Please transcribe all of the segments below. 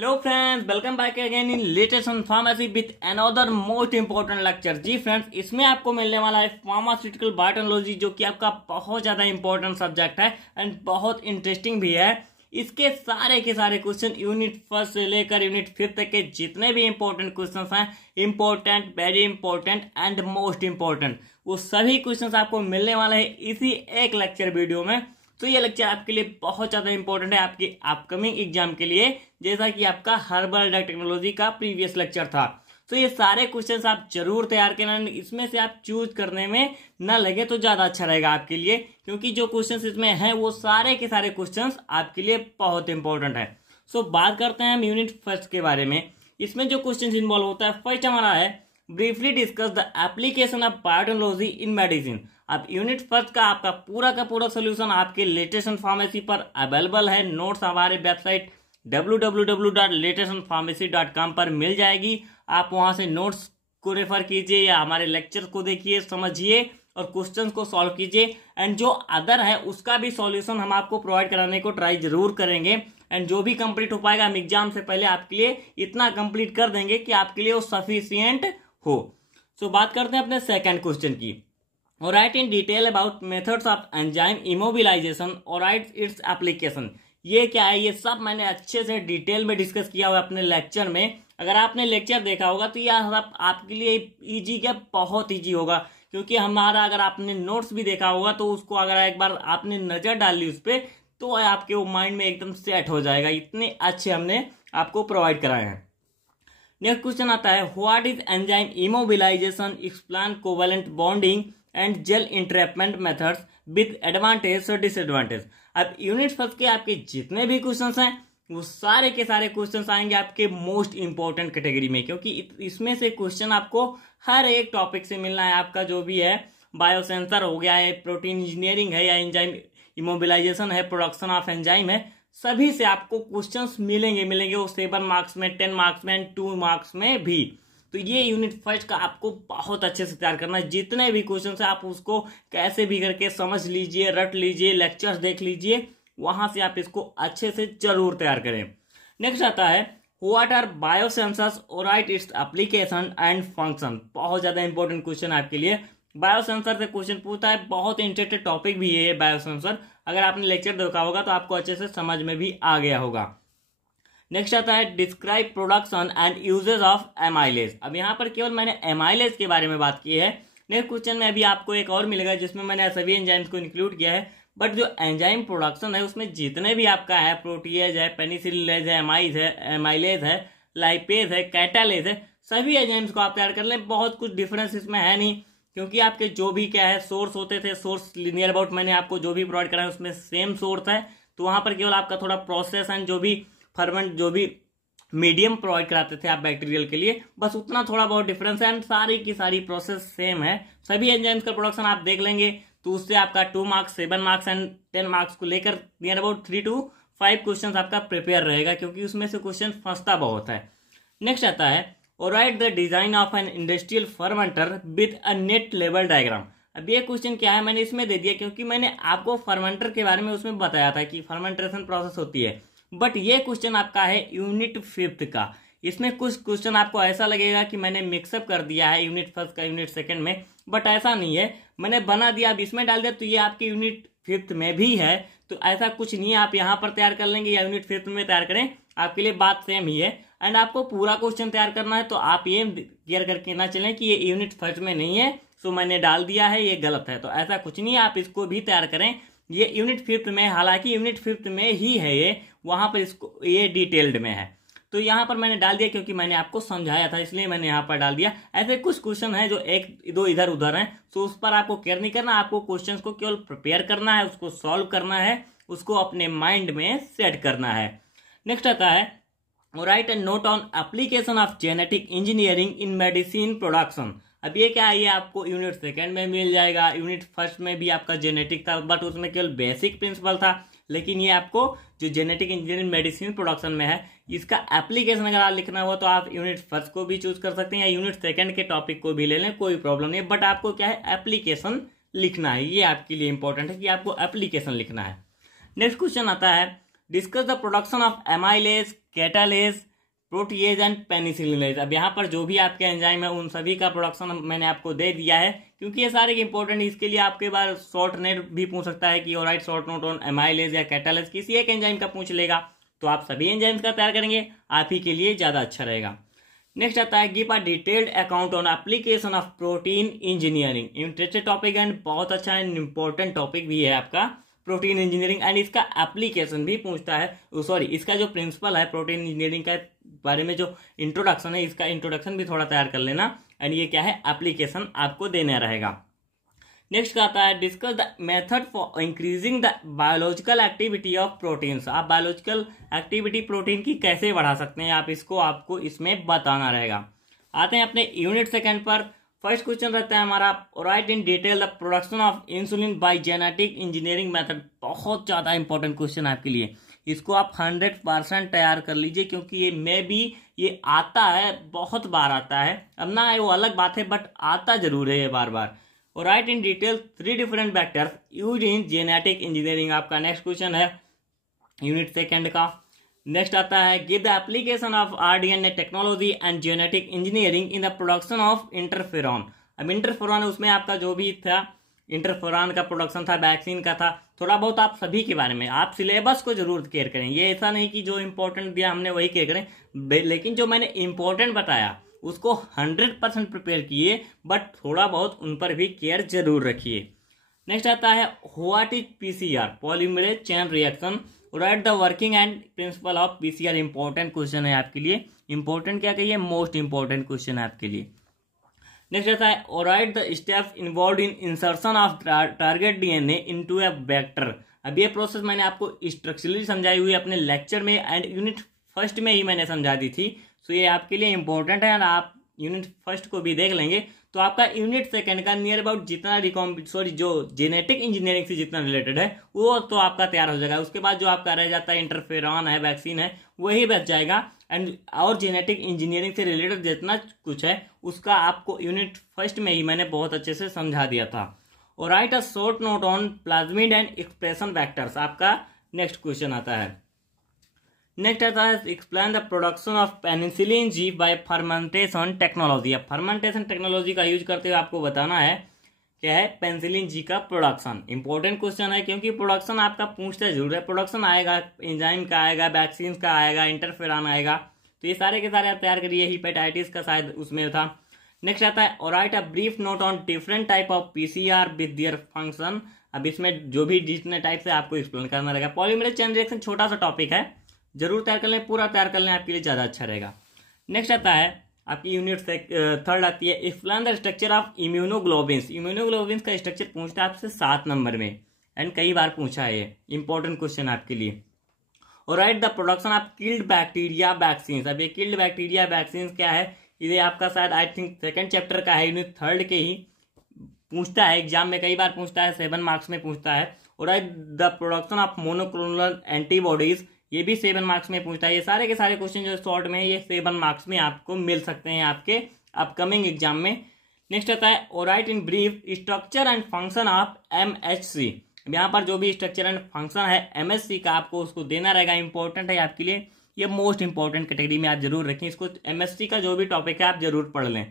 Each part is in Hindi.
Hello friends, welcome back again in latest on pharmacy with another most important lecture. जी फ्रेंड्स, इसमें आपको मिलने वाला है फार्मास्यूटिकल बायोटेक्नोलॉजी, जो कि आपका बहुत ज्यादा इंपॉर्टेंट सब्जेक्ट है एंड बहुत इंटरेस्टिंग भी है। इसके सारे के सारे क्वेश्चन यूनिट फर्स्ट से लेकर यूनिट फिफ्थ तक के जितने भी इंपॉर्टेंट क्वेश्चन हैं, important, very important and most important, वो सभी क्वेश्चन आपको मिलने वाले हैं इसी एक लेक्चर वीडियो में। तो ये लेक्चर आपके लिए बहुत ज्यादा इंपॉर्टेंट है आपके अपकमिंग एग्जाम के लिए, जैसा कि आपका हर्बल टेक्नोलॉजी का प्रीवियस लेक्चर था। तो ये सारे क्वेश्चंस आप जरूर तैयार करना, इसमें से आप चूज करने में ना लगे तो ज्यादा अच्छा रहेगा आपके लिए, क्योंकि जो क्वेश्चंस इसमें हैं वो सारे के सारे क्वेश्चंस आपके लिए बहुत इंपॉर्टेंट है। सो बात करते हैं हम यूनिट फर्स्ट के बारे में। इसमें जो क्वेश्चन इन्वॉल्व होता है, फर्स्ट हमारा है briefly discuss the application of biotechnology in medicine. अब यूनिट फर्स्ट का आपका पूरा का पूरा सोल्यूशन आपके लेटेस्ट फार्मेसी पर अवेलेबल है। नोट्स हमारे वेबसाइट www.latestpharmacy.com पर मिल जाएगी। आप वहां से नोट्स को रेफर कीजिए या हमारे लेक्चर को देखिए, समझिए और क्वेश्चंस को सॉल्व कीजिए। एंड जो अदर है उसका भी सॉल्यूशन हम आपको प्रोवाइड कराने को ट्राई जरूर करेंगे। एंड जो भी कंप्लीट हो पाएगा हम एग्जाम से पहले आपके लिए इतना कंप्लीट कर देंगे कि आपके लिए वो सफिशियंट हो। सो बात करते हैं अपने सेकंड क्वेश्चन की। और write in detail about methods of enzyme immobilisation और राइट इट्स एप्लीकेशन। ये क्या है, ये सब मैंने अच्छे से डिटेल में डिस्कस किया हुआ अपने लेक्चर में। अगर आपने लेक्चर देखा होगा तो यह सब आपके लिए इजी क्या, बहुत इजी होगा, क्योंकि हमारा अगर आपने नोट्स भी देखा होगा तो उसको अगर एक बार आपने नजर डाल ली उस पर तो आपके वो माइंड में एकदम सेट हो जाएगा। इतने अच्छे हमने आपको प्रोवाइड कराए हैं। नेक्स्ट क्वेश्चन आता है, what is enzyme immobilisation, explain covalent bonding and gel entrapment methods with advantage और डिसएडवांटेज। अब यूनिट फर्स्ट के आपके जितने भी क्वेश्चंस हैं वो सारे के सारे क्वेश्चंस आएंगे आपके मोस्ट इंपॉर्टेंट कैटेगरी में, क्योंकि इसमें से क्वेश्चन आपको हर एक टॉपिक से मिलना है। आपका जो भी है, बायोसेंसर हो गया है, प्रोटीन इंजीनियरिंग है या एंजाइम इमोबिलाइजेशन है, प्रोडक्शन ऑफ एंजाइम है, सभी से आपको क्वेश्चंस मिलेंगे वो 7 मार्क्स में, 10 मार्क्स में, 2 मार्क्स में भी। तो ये यूनिट फर्स्ट का आपको बहुत अच्छे से तैयार करना है। जितने भी क्वेश्चन है आप उसको कैसे भी करके समझ लीजिए, रट लीजिए, लेक्चर्स देख लीजिए, वहां से आप इसको अच्छे से जरूर तैयार करें। नेक्स्ट आता है, व्हाट आर बायोसेंसर्स और write its application and function. बहुत ज्यादा इंपॉर्टेंट क्वेश्चन आपके लिए। बायोसेंसर से क्वेश्चन पूछता है, बहुत इंटरेस्टेड टॉपिक भी है ये बायोसेंसर। अगर आपने लेक्चर देखा होगा तो आपको अच्छे से समझ में भी आ गया होगा। नेक्स्ट आता है, describe production and uses of amylase. अब यहाँ पर केवल मैंने एमाइलेज के बारे में बात की है। नेक्स्ट क्वेश्चन में अभी आपको एक और मिलेगा जिसमें मैंने सभी एंजाइम्स को इंक्लूड किया है, बट जो एंजाइम प्रोडक्शन है उसमें जितने भी आपका है, प्रोटीएज है, पेनिसिलिनेज है, एमाइलेज है, लाइपेज है, कैटालेज है, सभी एंजाइम्स को आप तैयार कर लें। बहुत कुछ डिफरेंस इसमें है नहीं, क्योंकि आपके जो भी क्या है सोर्स होते थे, सोर्स नियर अबाउट मैंने आपको जो भी प्रोवाइड करा है उसमें सेम सोर्स है। तो वहां पर केवल आपका थोड़ा प्रोसेस एंड जो भी फर्मेंट, जो भी मीडियम प्रोवाइड कराते थे आप बैक्टीरियल के लिए, बस उतना थोड़ा बहुत डिफरेंस है एंड सारी की सारी प्रोसेस सेम है। सभी एंजाइम्स का प्रोडक्शन आप देख लेंगे तो उससे आपका 2 मार्क्स, 7 मार्क्स एंड 10 मार्क्स को लेकर नियर अबाउट 3 to 5 क्वेश्चन आपका प्रिपेयर रहेगा, क्योंकि उसमें से क्वेश्चन फंसता बहुत है। नेक्स्ट आता है, और right the design of an industrial fermenter with a net level diagram. अब ये क्वेश्चन क्या है, मैंने इसमें दे दिया क्योंकि मैंने आपको फर्मेंटर के बारे में उसमें बताया था कि फर्मेंटेशन प्रोसेस होती है। बट ये क्वेश्चन आपका है यूनिट फिफ्थ का। इसमें कुछ क्वेश्चन आपको ऐसा लगेगा कि मैंने मिक्सअप कर दिया है यूनिट फर्स्ट का यूनिट सेकंड में, बट ऐसा नहीं है। मैंने बना दिया, अब इसमें डाल दिया तो ये आपके यूनिट फिफ्थ में भी है। तो ऐसा कुछ नहीं है, आप यहाँ पर तैयार कर लेंगे या यूनिट फिफ्थ में तैयार करें, आपके लिए बात सेम ही है। एंड आपको पूरा क्वेश्चन तैयार करना है, तो आप ये क्लियर करके ना चलें कि ये यूनिट फर्स्ट में नहीं है, सो मैंने डाल दिया है, ये गलत है। तो ऐसा कुछ नहीं है, आप इसको भी तैयार करें। ये यूनिट फिफ्थ में, हालांकि यूनिट फिफ्थ में ही है ये, वहां पर इसको ये डिटेल्ड में है। तो यहाँ पर मैंने डाल दिया क्योंकि मैंने आपको समझाया था, इसलिए मैंने यहाँ पर डाल दिया। ऐसे कुछ क्वेश्चन है जो एक दो इधर उधर हैं, तो उस पर आपको केयर नहीं करना। आपको क्वेश्चंस को केवल प्रिपेयर करना है, उसको सॉल्व करना है, उसको अपने माइंड में सेट करना है। नेक्स्ट आता है, right a note on application of genetic engineering in medicine production. अब ये क्या है, ये आपको यूनिट सेकंड में मिल जाएगा। यूनिट फर्स्ट में भी आपका जेनेटिक था, बट उसमें केवल बेसिक प्रिंसिपल था, लेकिन ये आपको जो जेनेटिक इंजीनियरिंग मेडिसिन प्रोडक्शन में है, इसका एप्लीकेशन अगर आप लिखना हो तो आप यूनिट फर्स्ट को भी चूज कर सकते हैं या यूनिट सेकंड के टॉपिक को भी ले लें, कोई प्रॉब्लम नहीं है। बट आपको क्या है, एप्लीकेशन लिखना है। ये आपके लिए इंपॉर्टेंट है कि आपको एप्लीकेशन लिखना है। नेक्स्ट क्वेश्चन आता है, discuss the production of amylase, catalase protease and penicillinase. अब यहाँ पर जो भी आपके एंजाइम है उन सभी का प्रोडक्शन मैंने आपको दे दिया है, क्योंकि ये सारे इंपॉर्टेंट। इसके लिए आपके बार शॉर्ट नेट भी पूछ सकता है कि alright short note on amylase या कैटालेज, किसी एक एंजाइम का पूछ लेगा, तो आप सभी एंजाइम्स का तैयार करेंगे, आप ही के लिए ज़्यादा अच्छा रहेगा। नेक्स्ट आता है give a detailed account on application of protein engineering. Interested topic and बहुत अच्छा एंड इम्पोर्टेंट टॉपिक भी है आपका प्रोटीन इंजीनियरिंग, एंड इसका एप्लीकेशन भी पूछता है, सॉरी इसका जो प्रिंसिपल है प्रोटीन इंजीनियरिंग का बारे में जो इंट्रोडक्शन है, इसका इंट्रोडक्शन भी थोड़ा तैयार कर लेना, एंड ये क्या है एप्लीकेशन आपको देना रहेगा। नेक्स्ट का आता है discuss the method for increasing the biological activity of proteins. आप बायोलॉजिकल एक्टिविटी प्रोटीन की कैसे बढ़ा सकते हैं, आप इसको आपको इसमें बताना रहेगा। आते हैं अपने यूनिट सेकंड पर। फर्स्ट क्वेश्चन रहता है हमारा right in detail the production of insulin bye genetic engineering method. बहुत ज़्यादा इंपॉर्टेंट क्वेश्चन है आपके लिए, इसको आप 100% तैयार कर लीजिए, क्योंकि ये मे भी ये आता है, बहुत बार आता है, अब ना वो अलग बात है, बट आता जरूर है ये बार बार। और write in detail 3 different vectors used in genetic engineering आपका नेक्स्ट क्वेश्चन है यूनिट सेकंड का। नेक्स्ट आता है give the application of rDNA technology and genetic engineering in the production of interferon. अब इंटरफेरॉन उसमें आपका जो भी था इंटरफेरॉन का प्रोडक्शन था, वैक्सीन का था, थोड़ा बहुत आप सभी के बारे में आप सिलेबस को जरूर केयर करें। ये ऐसा नहीं कि जो इंपॉर्टेंट दिया हमने वही केयर करें, लेकिन जो मैंने इंपॉर्टेंट बताया उसको 100% प्रिपेयर किए, बट थोड़ा बहुत उन पर भी केयर जरूर रखिए। नेक्स्ट आता है what is PCR, polymerase chain reaction. Right the working and principle of PCR. Important question है आपके लिए, इंपॉर्टेंट क्या कहिए, मोस्ट इंपॉर्टेंट क्वेश्चन है आपके लिए। नेक्स्ट आता है right the steps involve in insertion of target DNA into a vector. अब ये प्रोसेस मैंने आपको स्ट्रक्चरली समझाई हुई अपने लेक्चर में, एंड यूनिट फर्स्ट में ही मैंने समझा दी थी, तो ये आपके लिए इंपॉर्टेंट है, और आप यूनिट फर्स्ट को भी देख लेंगे तो आपका यूनिट सेकंड का नियर अबाउट जितना जो जेनेटिक इंजीनियरिंग से जितना रिलेटेड है वो तो आपका तैयार हो जाएगा। उसके बाद जो आपका रह जाता है इंटरफेरॉन है, वैक्सीन है, वही बच जाएगा, एंड और जेनेटिक इंजीनियरिंग से रिलेटेड जितना कुछ है उसका आपको यूनिट फर्स्ट में ही मैंने बहुत अच्छे से समझा दिया था। और write a short note on plasmid and expression factors आपका नेक्स्ट क्वेश्चन आता है। नेक्स्ट आता है explain the production of penicillin G bye fermentation technology. अब फर्मेंटेशन टेक्नोलॉजी का यूज करते हुए आपको बताना है क्या है पेनिसिलिन जी का प्रोडक्शन। इंपॉर्टेंट क्वेश्चन है, क्योंकि प्रोडक्शन आपका पूछते जरूर है, प्रोडक्शन आएगा, एंजाइम का आएगा, वैक्सीन का आएगा, इंटरफेरॉन आएगा, तो ये सारे के सारे आप तैयार करिए। हिपेटाइटिस का शायद उसमें था। नेक्स्ट आता है right a brief note on different type of PCR with their function. अब इसमें जो भी जितने टाइप से आपको एक्सप्लेन करना रहेगा। पॉलीमरेज चेन रिएक्शन छोटा सा टॉपिक है, जरूर तैयार कर लें, पूरा तैयार कर लें, आपके लिए ज़्यादा अच्छा रहेगा। नेक्स्ट आता है आपकी यूनिट थर्ड आती है explain the structure of immunoglobins. Immunoglobins का स्ट्रक्चर पूछता है आपसे 7 नंबर में, एंड कई बार पूछा है, ये इंपॉर्टेंट क्वेश्चन आपके लिए। और right the production of killed bacteria vaccine. अब ये किल्ड बैक्टीरिया वैक्सीन क्या है, ये आपका शायद आई थिंक सेकंड चैप्टर का है, यूनिट थर्ड के ही पूछता है, एग्जाम में कई बार पूछता है, 7 मार्क्स में पूछता है। और right the production of monoclonal antibodies, ये भी 7 मार्क्स में पूछता है। ये सारे के सारे क्वेश्चन जो शॉर्ट में है ये 7 मार्क्स में आपको मिल सकते हैं आपके अपकमिंग एग्जाम में। नेक्स्ट आता है और write in brief structure and function of MHC. यहाँ पर जो भी स्ट्रक्चर एंड फंक्शन है एमएचसी का आपको उसको देना रहेगा, इंपॉर्टेंट है आपके लिए, ये मोस्ट इंपॉर्टेंट कैटेगरी में आप जरूर रखें इसको। एमएचसी का जो भी टॉपिक है आप जरूर पढ़ लें,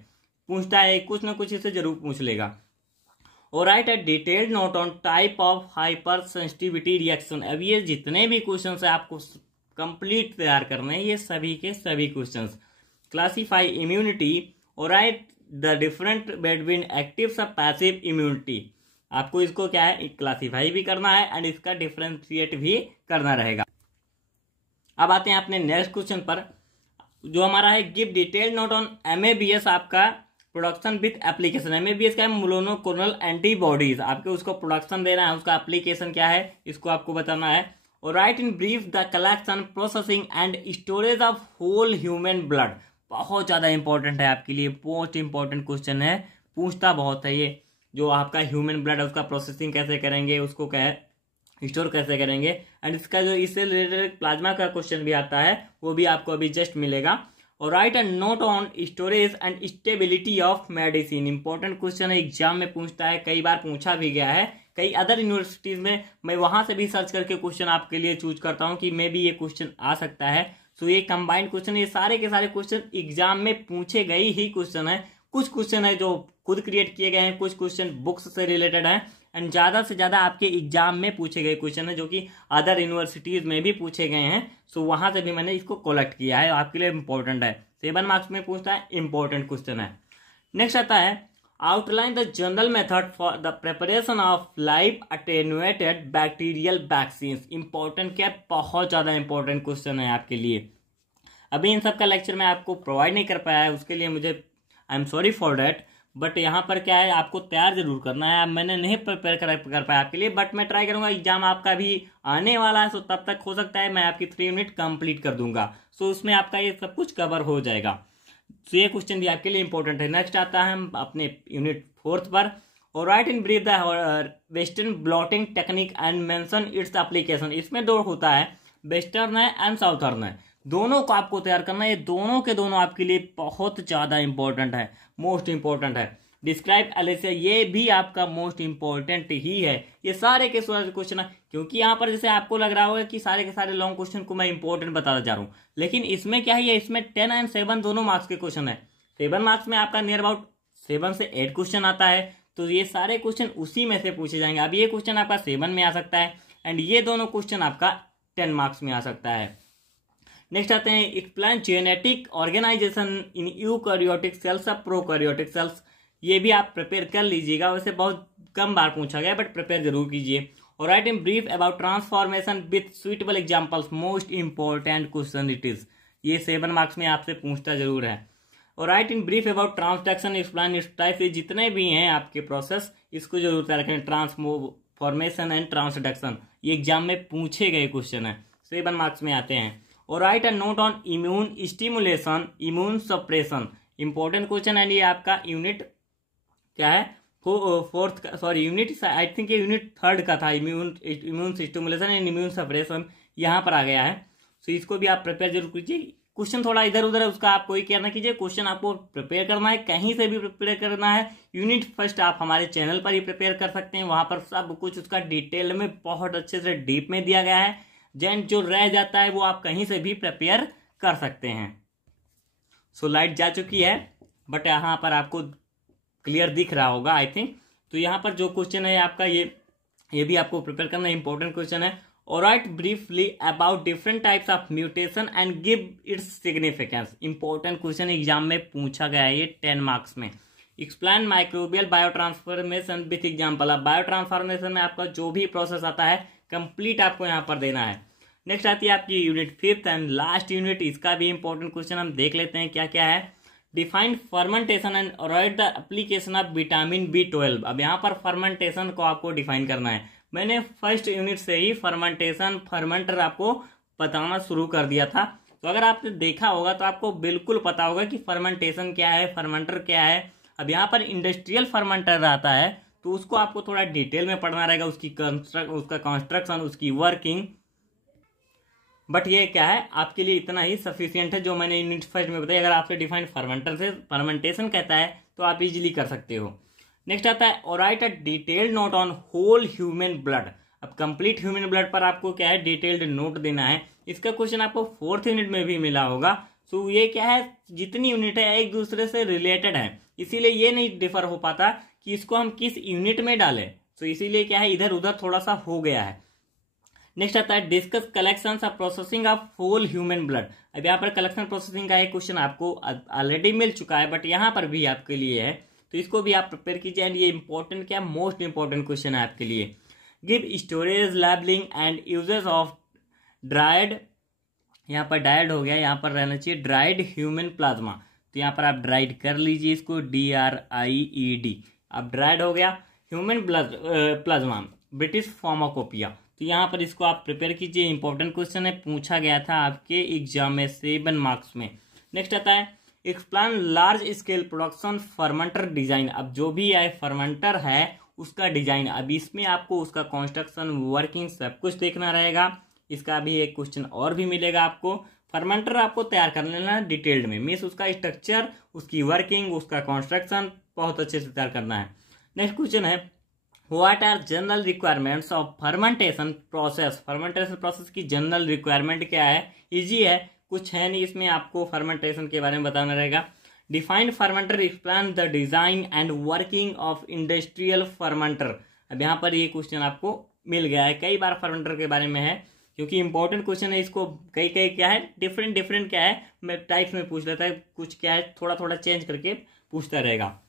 पूछता है कुछ ना कुछ इसे जरूर पूछ लेगा। और right A detailed note on type of hyper sensitivity reaction. अब ये जितने भी क्वेश्चन है आपको कंप्लीट तैयार करने हैं, ये सभी के सभी क्वेश्चंस। क्लासीफाई इम्यूनिटी और right the different between active सब पैसिव इम्यूनिटी। आपको इसको क्या है क्लासीफाई भी करना है एंड इसका डिफरेंशिएट भी करना रहेगा। अब आते हैं अपने नेक्स्ट क्वेश्चन पर जो हमारा है गिव डिटेल्ड नोट ऑन एमएबीएस आपका प्रोडक्शन विथ एप्लीकेशन। एमएबीएस क्या है मोनोक्लोनल एंटीबॉडीज, आपको उसको प्रोडक्शन देना है, उसका एप्लीकेशन क्या है इसको आपको बताना है। और write in brief the collection processing and storage of whole human blood. बहुत ज्यादा इंपॉर्टेंट है आपके लिए, मोस्ट इंपॉर्टेंट क्वेश्चन है, पूछता बहुत है ये। जो आपका ह्यूमन ब्लड है उसका प्रोसेसिंग कैसे करेंगे, उसको क्या है स्टोर कैसे करेंगे, एंड इसका जो इससे रिलेटेड प्लाज्मा का क्वेश्चन भी आता है वो भी आपको अभी जस्ट मिलेगा। और right and note on storage and stability of medicine. Important question है, एग्जाम में पूछता है, कई बार पूछा भी गया है कई अदर यूनिवर्सिटीज में, मैं वहां से भी सर्च करके क्वेश्चन आपके लिए चूज करता हूं कि मे भी ये क्वेश्चन आ सकता है। सो ये कंबाइंड क्वेश्चन, ये सारे के सारे क्वेश्चन एग्जाम में पूछे गए ही क्वेश्चन है। कुछ क्वेश्चन है जो खुद क्रिएट किए गए हैं, कुछ क्वेश्चन बुक्स से रिलेटेड हैं, एंड ज्यादा से ज्यादा आपके एग्जाम में पूछे गए क्वेश्चन है जो कि अदर यूनिवर्सिटीज में भी पूछे गए हैं। सो वहां से भी मैंने इसको कलेक्ट किया है, आपके लिए इंपॉर्टेंट है। 7 मार्क्स में पूछता है, इंपॉर्टेंट क्वेश्चन है। नेक्स्ट आता है outline the general method for the preparation of live attenuated bacterial vaccine. Important क्या, बहुत ज्यादा इंपॉर्टेंट क्वेश्चन है आपके लिए। अभी इन सब का लेक्चर मैं आपको प्रोवाइड नहीं कर पाया है, उसके लिए मुझे I am sorry for that. But यहाँ पर क्या है, आपको तैयार जरूर करना है। मैंने नहीं प्रिपेयर कर पाया आपके लिए, बट मैं ट्राई करूंगा। एग्जाम आपका भी आने वाला है, सो तब तक हो सकता है मैं आपकी 3 यूनिट कंप्लीट कर दूंगा। सो उसमें आपका ये सब कुछ कवर हो जाएगा। तो ये क्वेश्चन भी आपके लिए इंपॉर्टेंट है। नेक्स्ट आता है हम अपने यूनिट 4 पर। और write in brief the western blotting technique and mention its application. इसमें 2 होता है, वेस्टर्न है एंड साउथर्न है। दोनों को आपको तैयार करना है। ये दोनों के दोनों आपके लिए बहुत ज्यादा इंपॉर्टेंट है, मोस्ट इंपॉर्टेंट है। डिस्क्राइब एलिसिया, ये भी आपका मोस्ट इंपॉर्टेंट ही है। ये सारे के सारे क्वेश्चन है, क्योंकि यहाँ पर जैसे आपको लग रहा होगा कि सारे के सारे लॉन्ग क्वेश्चन को मैं इंपॉर्टेंट बताता जा रहा हूँ, लेकिन इसमें क्या है, इसमें 10 एंड 7 दोनों मार्क्स के क्वेश्चन है। 7 मार्क्स में आपका नियर अबाउट 7 से 8 क्वेश्चन आता है, तो ये सारे क्वेश्चन उसी में से पूछे जाएंगे। अब ये क्वेश्चन आपका 7 में आ सकता है, एंड ये दोनों क्वेश्चन आपका 10 मार्क्स में आ सकता है। नेक्स्ट आते हैं explain genetic organisation in eukaryotic cells और प्रोकैरियोटिक सेल्स। ये भी आप प्रिपेयर कर लीजिएगा, वैसे बहुत कम बार पूछा गया, बट प्रिपेयर जरूर कीजिए। और write in brief about transformation with suitable examples, most important question it is. ये 7 मार्क्स में आपसे पूछता जरूर है। और write in brief about transduction explain it's type, ये जितने भी हैं आपके प्रोसेस, इसको जरूर तैयार रखें। ट्रांसफॉर्मेशन एंड ट्रांसडक्शन, ये एग्जाम में पूछे गए क्वेश्चन है, 7 मार्क्स में आते हैं। और write a note on immune stimulation immune suppression, important question है। ये आपका यूनिट क्या है, 4th का, सॉरी यूनिट आई थिंक ये यूनिट 3rd का था। Immune stimulation and immune suppression यहाँ पर आ गया है। तो इसको भी आप प्रिपेयर जरूर कीजिए। क्वेश्चन थोड़ा इधर उधर है, उसका आप कोई केयर ना कीजिए। क्वेश्चन आपको प्रिपेयर करना है, कहीं से भी प्रिपेयर करना है। यूनिट फर्स्ट आप हमारे चैनल पर ही प्रिपेयर कर सकते हैं, वहां पर सब कुछ उसका डिटेल में बहुत अच्छे से डीप में दिया गया है। जेंट जो रह जाता है वो आप कहीं से भी प्रिपेयर कर सकते हैं। सो लाइट जा चुकी है, बट यहाँ पर आपको क्लियर दिख रहा होगा आई थिंक। तो यहाँ पर जो क्वेश्चन है आपका, ये भी आपको प्रिपेयर करना इंपॉर्टेंट क्वेश्चन है। और right briefly about different types of mutation and give its significance, important question exam में पूछा गया है, ये 10 मार्क्स में। Explain microbial biotransformation with example. अब बायोट्रांसफॉर्मेशन में आपका जो भी प्रोसेस आता है कंप्लीट आपको यहाँ पर देना है। नेक्स्ट आती है आपकी unit 5th and last unit. इसका भी इंपॉर्टेंट क्वेश्चन हम देख लेते हैं क्या क्या है। Define fermentation and right the application of vitamin B12। अब यहाँ पर फर्मेंटेशन को आपको डिफाइन करना है। मैंने फर्स्ट यूनिट से ही फर्मेंटर आपको बताना शुरू कर दिया था, तो अगर आपने देखा होगा तो आपको बिल्कुल पता होगा कि फर्मेंटेशन क्या है, फर्मेंटर क्या है। अब यहाँ पर इंडस्ट्रियल फर्मेंटर आता है, तो उसको आपको थोड़ा डिटेल में पढ़ना रहेगा, उसका कंस्ट्रक्शन, उसकी वर्किंग। बट ये क्या है, आपके लिए इतना ही सफिशियंट है जो मैंने यूनिट फर्स्ट में बताया। अगर आपसे डिफाइंड फर्मेंटेशन कहता है तो आप इजीली कर सकते हो। नेक्स्ट आता है और write a detailed note on whole human blood. अब कंप्लीट ह्यूमन ब्लड पर आपको क्या है, डिटेल्ड नोट देना है। इसका क्वेश्चन आपको 4th यूनिट में भी मिला होगा। सो ये क्या है, जितनी यूनिट है एक दूसरे से रिलेटेड है, इसीलिए ये नहीं डिफर हो पाता कि इसको हम किस यूनिट में डालें। तो इसीलिए क्या है, इधर उधर थोड़ा सा हो गया है। नेक्स्ट आता है discuss collection of processing of whole human blood. अब यहाँ पर कलेक्शन प्रोसेसिंग का एक क्वेश्चन आपको ऑलरेडी मिल चुका है, बट यहाँ पर भी आपके लिए है, तो इसको भी आप प्रिपेयर कीजिए। एंड ये इंपॉर्टेंट क्या, मोस्ट इंपॉर्टेंट क्वेश्चन है आपके लिए। Give storage labelling and uses of dried, यहाँ पर डाइड हो गया, यहाँ पर रहना चाहिए ड्राइड ह्यूमन प्लाज्मा। तो यहाँ पर आप ड्राइड कर लीजिए इसको, DRIED। अब ड्राइड हो गया ह्यूमन प्लाज्मा ब्रिटिश फार्माकोपिया। तो यहाँ पर इसको आप प्रिपेयर कीजिए, इंपॉर्टेंट क्वेश्चन है, पूछा गया था आपके एग्जाम में 7 मार्क्स में। नेक्स्ट आता है explain large scale production fermenter design. अब जो भी है फर्मेंटर है उसका डिजाइन, अब इसमें आपको उसका कंस्ट्रक्शन, वर्किंग सब कुछ देखना रहेगा। इसका भी एक क्वेश्चन और भी मिलेगा आपको। फर्मेंटर आपको तैयार कर लेना है डिटेल्ड में, मीन्स उसका स्ट्रक्चर, उसकी वर्किंग, उसका कंस्ट्रक्शन बहुत अच्छे से तैयार करना है। नेक्स्ट क्वेश्चन है what are general requirements of fermentation process. Fermentation process की जनरल रिक्वायरमेंट क्या है, इजी है, कुछ है नहीं इसमें, आपको फर्मेंटेशन के बारे में बताना रहेगा। Defined fermenter, explain the design and working of industrial fermenter. अब यहाँ पर ये क्वेश्चन आपको मिल गया है, कई बार फर्मेंटर के बारे में है क्योंकि इंपॉर्टेंट क्वेश्चन है। इसको कई क्या है, डिफरेंट क्या है, मैं टाइप्स में पूछ लेता है, कुछ क्या है थोड़ा चेंज करके पूछता रहेगा।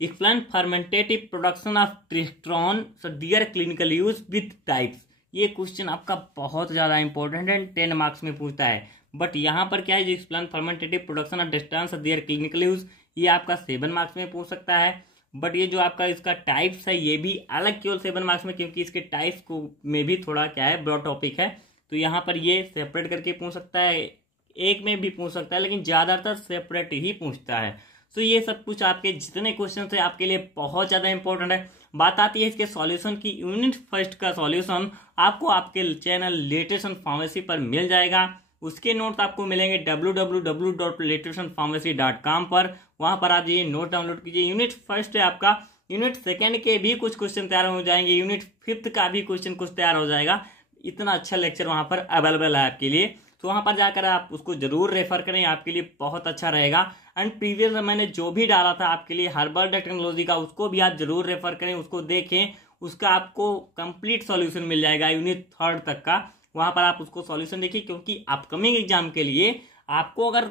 Explain fermentative production of dextran, their clinical use with types. ये क्वेश्चन आपका बहुत ज्यादा इंपॉर्टेंट है, 10 मार्क्स में पूछता है। बट यहाँ पर क्या है, जो explain fermentative production of dextran their clinical use, ये आपका 7 मार्क्स में पूछ सकता है। बट ये जो आपका इसका टाइप्स है ये भी अलग केवल 7 मार्क्स में, क्योंकि इसके टाइप्स को में भी थोड़ा क्या है ब्रॉड टॉपिक है, तो यहाँ पर ये सेपरेट करके पूछ सकता है, एक में भी पूछ सकता है, लेकिन ज्यादातर सेपरेट ही पूछता है। तो ये सब कुछ आपके जितने क्वेश्चन थे आपके लिए बहुत ज्यादा इंपॉर्टेंट है। बात आती है इसके सॉल्यूशन की। यूनिट फर्स्ट का सॉल्यूशन आपको आपके चैनल लेटेस्ट फार्मेसी पर मिल जाएगा। उसके नोट्स आपको मिलेंगे www.latestpharmacy.com पर, वहां पर आप ये नोट डाउनलोड कीजिए। यूनिट फर्स्ट है आपका, यूनिट सेकंड के भी कुछ क्वेश्चन तैयार हो जाएंगे, यूनिट फिफ्थ का भी क्वेश्चन कुछ तैयार हो जाएगा। इतना अच्छा लेक्चर वहां पर अवेलेबल है आपके लिए, तो वहां पर जाकर आप उसको जरूर रेफर करें, आपके लिए बहुत अच्छा रहेगा। एंड प्रीवियस मैंने जो भी डाला था आपके लिए हर्बल टेक्नोलॉजी का, उसको भी आप जरूर रेफर करें, उसको देखें, उसका आपको कंप्लीट सॉल्यूशन मिल जाएगा यूनिट थर्ड तक का। वहां पर आप उसको सॉल्यूशन देखिए, क्योंकि अपकमिंग एग्जाम के लिए आपको अगर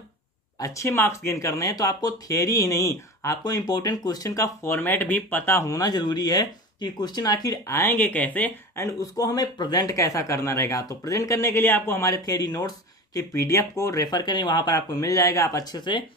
अच्छे मार्क्स गेन करने हैं तो आपको थियरी ही नहीं, आपको इंपॉर्टेंट क्वेश्चन का फॉर्मेट भी पता होना जरूरी है कि क्वेश्चन आखिर आएंगे कैसे एंड उसको हमें प्रेजेंट कैसा करना रहेगा। तो प्रेजेंट करने के लिए आपको हमारे थियरी नोट्स के पीडीएफ को रेफर करें, वहां पर आपको मिल जाएगा। आप अच्छे से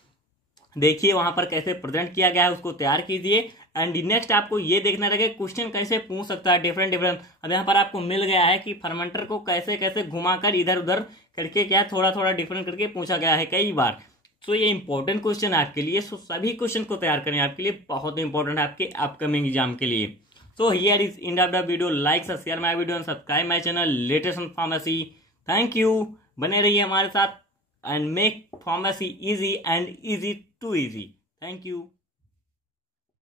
देखिए वहां पर कैसे प्रेजेंट किया गया है, उसको तैयार कीजिए। एंड नेक्स्ट आपको ये देखना रहेगा क्वेश्चन कैसे पूछ सकता है डिफरेंट। अब यहाँ पर आपको मिल गया है कि फर्मेंटर को कैसे घुमाकर इधर उधर करके क्या थोड़ा डिफरेंट करके पूछा गया है कई बार। सो ये इंपॉर्टेंट क्वेश्चन है आपके लिए, सो सभी क्वेश्चन को तैयार करें, आपके लिए बहुत इंपॉर्टेंट है आपके अपकमिंग एग्जाम के लिए। So here is end of the video. Like, share my video and subscribe my channel Latest Pharmacy. Thank you. बने रहिए हमारे साथ and make pharmacy easy and easy to easy. Thank you.